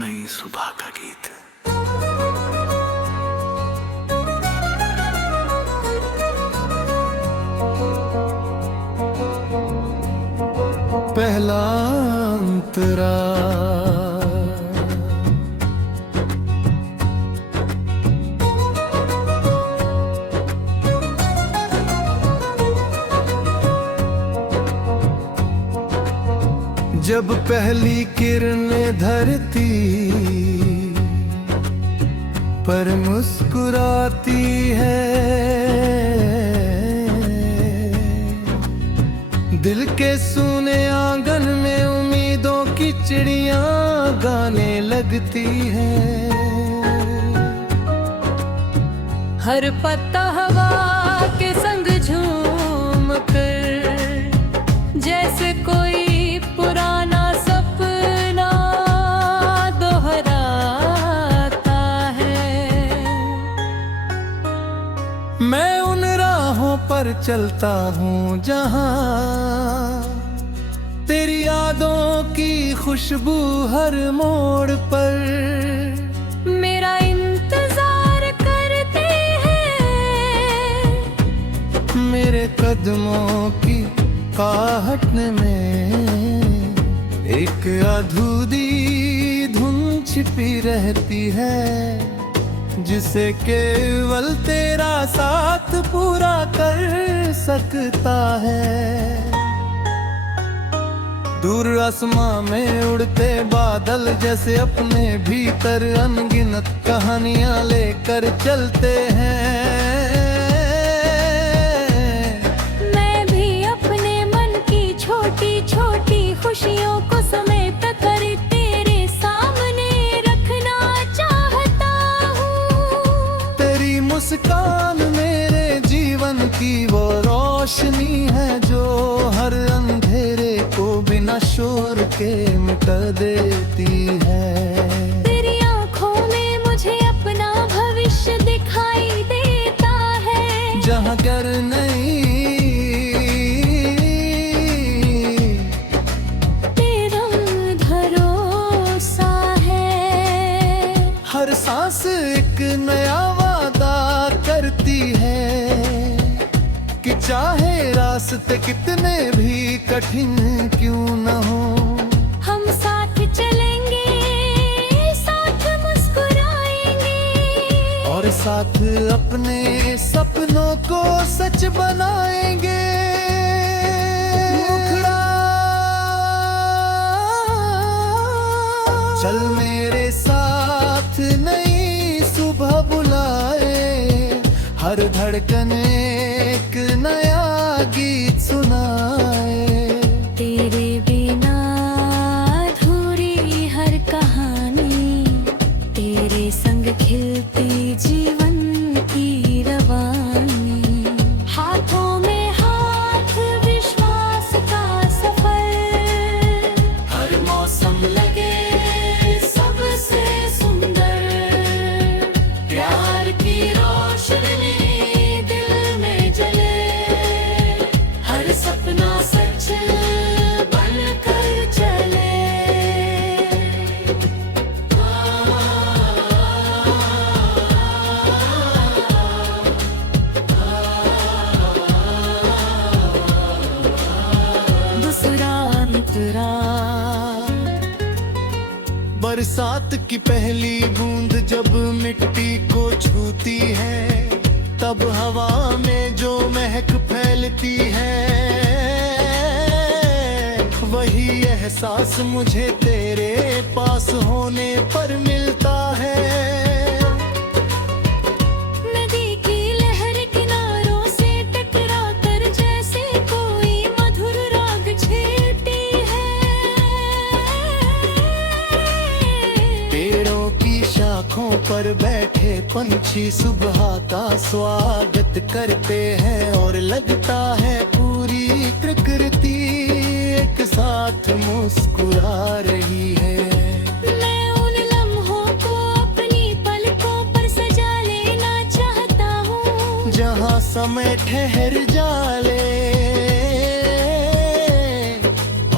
नई सुबह का गीत। पहला अंतरा जब पहली किरणें धरती पर मुस्कुराती है, दिल के सूने आंगन में उम्मीदों की चिड़ियां गाने लगती हैं। हर पत्ता हवा के संग झूम कर जैसे कोई पुराना सपना दोहराता है। मैं उन राहों पर चलता हूँ जहाँ तेरी यादों की खुशबू हर मोड़ पर मेरा इंतजार करते हैं। मेरे कदमों की आहट में एक अधूरी धुन छिपी रहती है, जिसे केवल तेरा साथ पूरा कर सकता है। दूर आसमां में उड़ते बादल जैसे अपने भीतर अनगिनत कहानियां लेकर चलते हैं। छोटी खुशियों को समेट कर तेरे सामने रखना चाहता हूँ। तेरी मुस्कान मेरे जीवन की वो रोशनी है जो हर अंधेरे को बिना शोर के मिटा देती है। तेरी आँखों में मुझे अपना भविष्य दिखाई देता है, जहाँ कर नहीं हर सांस एक नया वादा करती है कि चाहे रास्ते कितने भी कठिन क्यों न हो, हम साथ चलेंगे, साथ मुस्कुराएंगे और साथ अपने सपनों को सच बनाएंगे। चल मेरे साथ नई सुबह बुलाए, हर धड़कन एक नया गीत सुनाए। तेरे बिना अधूरी हर कहानी, तेरे संग खिलती जीवन की रवानी। हाथों में हाथ विश्वास का सफर, हर मौसम लगे बरसात की पहली बूंद जब मिट्टी को छूती है, तब हवा में जो महक फैलती है, वही एहसास मुझे तेरे पास होने पर मिलता है। नदी की लहर किनारों से टकरा कर जैसे कोई मधुर राग छेड़ती है। पेड़ों की शाखों पर बैठे पंछी सुबह का स्वागत करते हैं, और लगता है पूरी प्रकृति एक साथ मुस्कुरा रही है। मैं उन लम्हों को अपनी पलकों पर सजा लेना चाहता हूँ, जहाँ समय ठहर जाए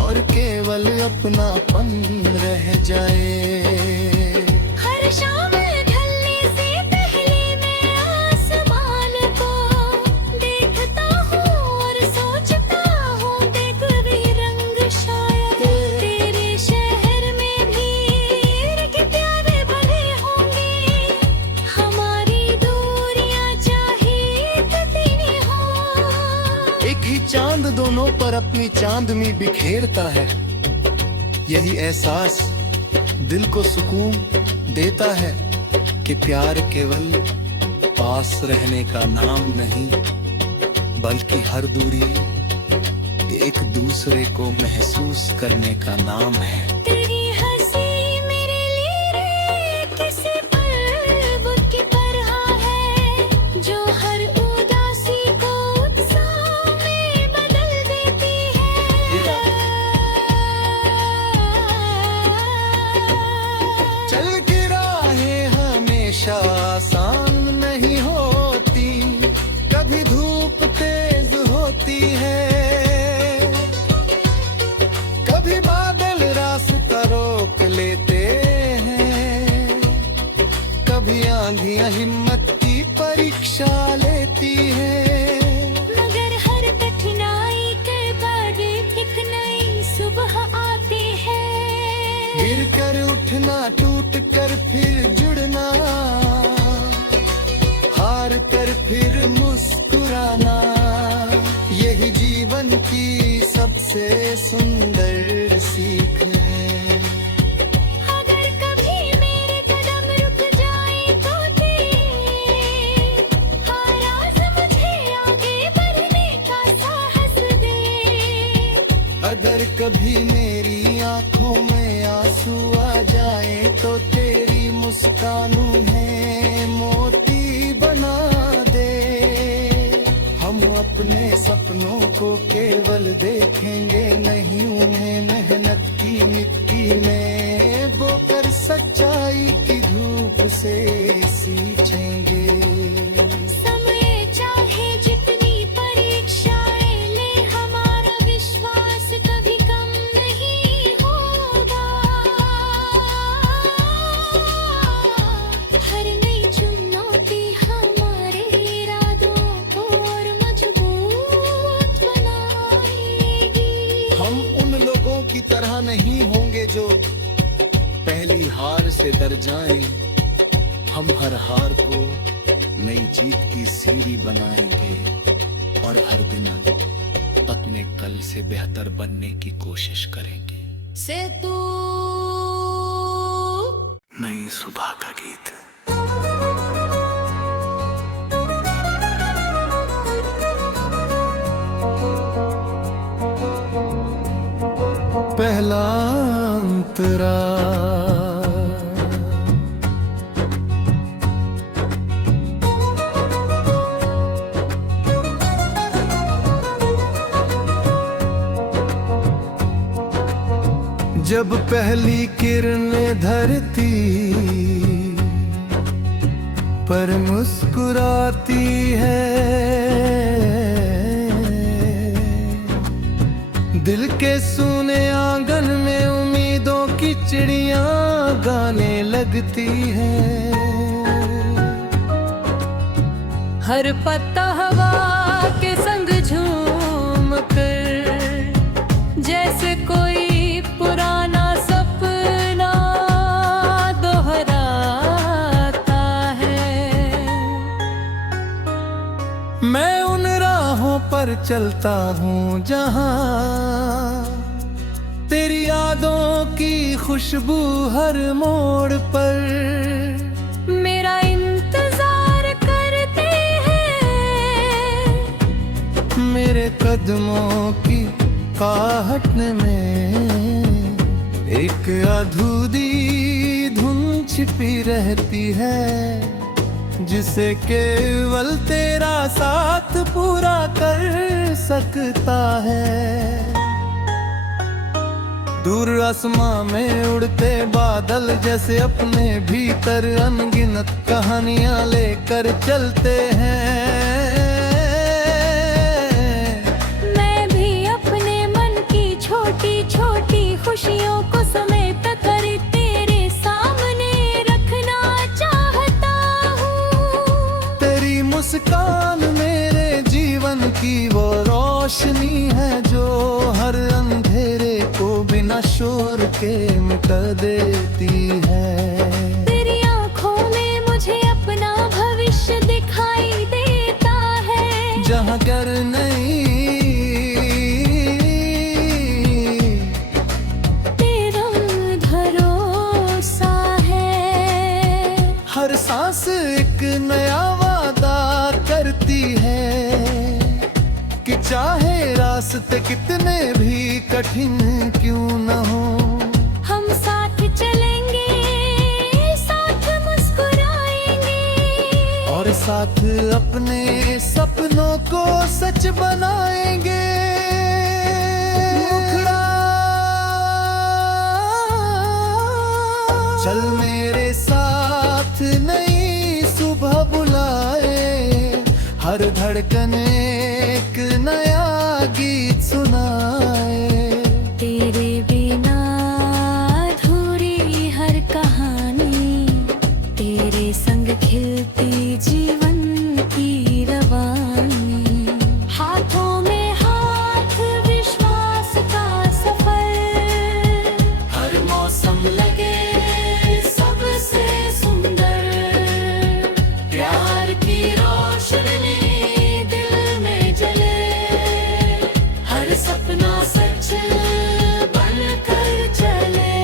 और केवल अपनापन रह जाए। दोनों पर अपनी चांदनी बिखेरता है। यही एहसास दिल को सुकून देता है कि प्यार केवल पास रहने का नाम नहीं, बल्कि हर दूरी एक दूसरे को महसूस करने का नाम है। तेरी हंसी मेरे लिए किसी पर्व की तरह है, जो हर उदासी को उत्साह में बदल देती है। चल के राहें हमेशा आसान नहीं होती, कभी धूप तेज होती है, कभी बादल रास्ता रोक लेते हैं, कभी आंधियां हिम्मत की परीक्षा लेती है। मगर हर कठिनाई के बाद एक नई सुबह आती है। गिर कर उठना, टूट कर फिर जुड़ना, हार कर फिर मुस्कुराना, यही जीवन की सबसे सुंदर सीख है। अगर कभी मेरे कदम रुक जाए तो दे, हर राज मुझे आगे बढ़ने का साहस दे। अगर कभी मेरी आंखों में आंसू आ जाए तो तेरी मुस्कानों में मोती बना दे। हम अपने सपनों को केवल देखेंगे नहीं, उन्हें मेहनत की मिट्टी में बोकर सच्चाई की धूप से सींचेंगे। समय चाहे जितनी परीक्षाएं ले, हमारा विश्वास कभी कम नहीं होगा। हर नई चुनौती हमारे इरादों को और मजबूत बनाएगी। हम उन लोगों की तरह नहीं होंगे जो पहली हार से डर जाएं। हम हर हार को नई जीत की सीढ़ी बनाएंगे और हर दिन अपने कल से बेहतर बनने की कोशिश करेंगे। से तू नई सुबह का गीत। पहला अंतरा जब पहली किरणें धरती पर मुस्कुराती है, दिल के सूने आंगन में उम्मीदों की चिड़ियां गाने लगती हैं। हर पत्ता हवा के संग झूम कर, जैसे कोई पुराना सपना दोहराता है। मैं उन राहों पर चलता हूँ जहाँ तेरी यादों की खुशबू हर मोड़ पर मेरा इंतजार करते हैं। मेरे कदमों की आहट में एक अधूरी धुन छिपी रहती है, जिसे केवल तेरा साथ पूरा कर सकता है। दूर आसमां में उड़ते बादल जैसे अपने भीतर अनगिनत कहानियां लेकर चलते हैं। मैं भी अपने मन की छोटी छोटी खुशियों को समेट कर तेरे सामने रखना चाहता हूँ। तेरी मुस्कान मेरे जीवन की वो रोशनी है जो हर अंधेरे को बिना शोर के मिटा देती है। तेरी आँखों में मुझे अपना भविष्य दिखाई देता है, जहाँ कर नहीं हर सांस एक नया वादा करती है कि चाहे रास्ते कितने भी कठिन क्यों न हो, हम साथ चलेंगे, साथ मुस्कुराएंगे और साथ अपने सपनों को सच बनाएंगे। मुखड़ा चल मेरे साथ नई सुबह बुलाए, हर धड़कन एक नया गीत सुनाए। तेरे बिना अधूरी हर कहानी, तेरे संग खिलती जीवन की रवानी। हाथों में हाथ विश्वास का सफर, हर मौसम लगे सबसे सुंदर। प्यार की रोशनी दिल में जले, हर सपना सच बनकर चले।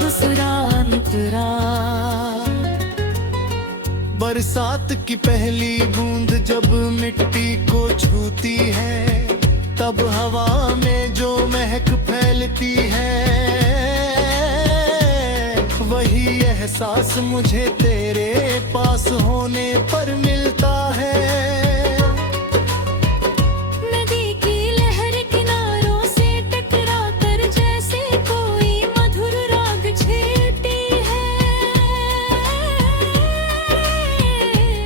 दूसरा अंतरा, बरसात की पहली बूंद जब मिट्टी को छूती है, तब हवा में जो महक फैलती है, वही एहसास मुझे तेरे पास होने पर मिलता है। नदी की लहर किनारों से टकरा कर जैसे कोई मधुर राग छेड़ती है।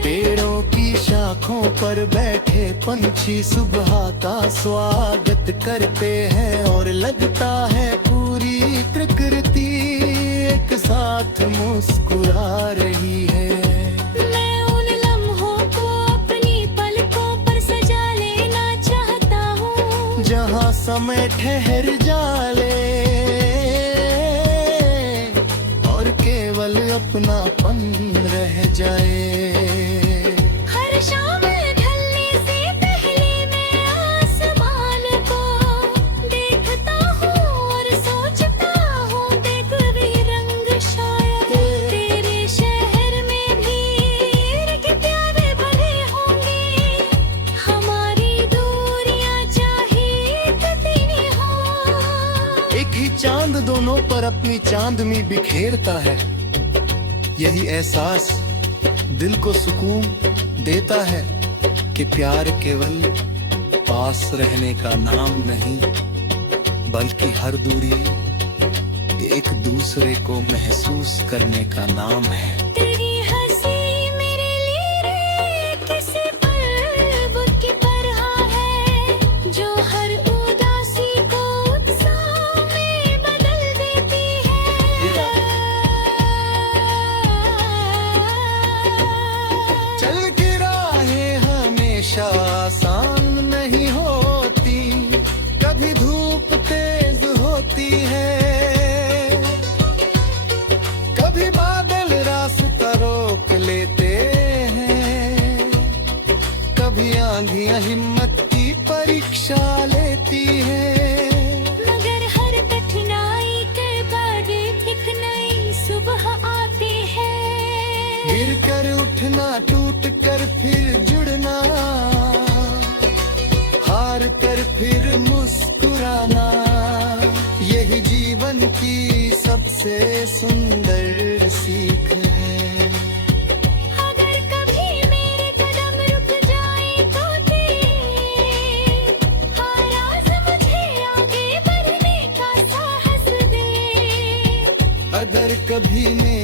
पेड़ों की शाखों पर बैठे पंछी सुबह का स्वागत करते हैं, और लगता है पूरी प्रकृति एक साथ मुस्कुरा रही है। मैं उन लम्हों को अपनी पलकों पर सजा लेना चाहता हूँ, जहाँ समय ठहर जाले और केवल अपनापन रह जाए। हर शाम ढलने से पहले मैं आसमान को देखता हूँ और सोचता हूँ, देख भी रंग शायद तेरे शहर में भी के प्यारे भरे होंगे। हमारी दूरियां चाहे कितनी हो, एक ही चांद दोनों पर अपनी चांदनी बिखेरता है। यही एहसास दिल को सुकून देता है कि प्यार केवल पास रहने का नाम नहीं, बल्कि हर दूरी एक दूसरे को महसूस करने का नाम है। तेरी हंसी मेरे लिए किसी पर्व की तरह है, जो हर उदासी को उत्साह में बदल देती है। चल की राहें हमेशा आसान नहीं होती, कभी धूप तेज होती है, कभी बादल रास्ता रोक लेते हैं, कभी आंधियां हिम्मत की परीक्षा लेती है। मगर हर कठिनाई के बाद एक नई सुबह आती है। गिर कर उठना, टूट कर फिर जुड़ना, हार कर फिर मुस्कुराना, यही जीवन की सबसे सुंदर सीख है। अगर कभी मेरे कदम रुक जाए तो तेरे आवाज़ मुझे आगे बढ़ने का साहस दे। अगर कभी मेरे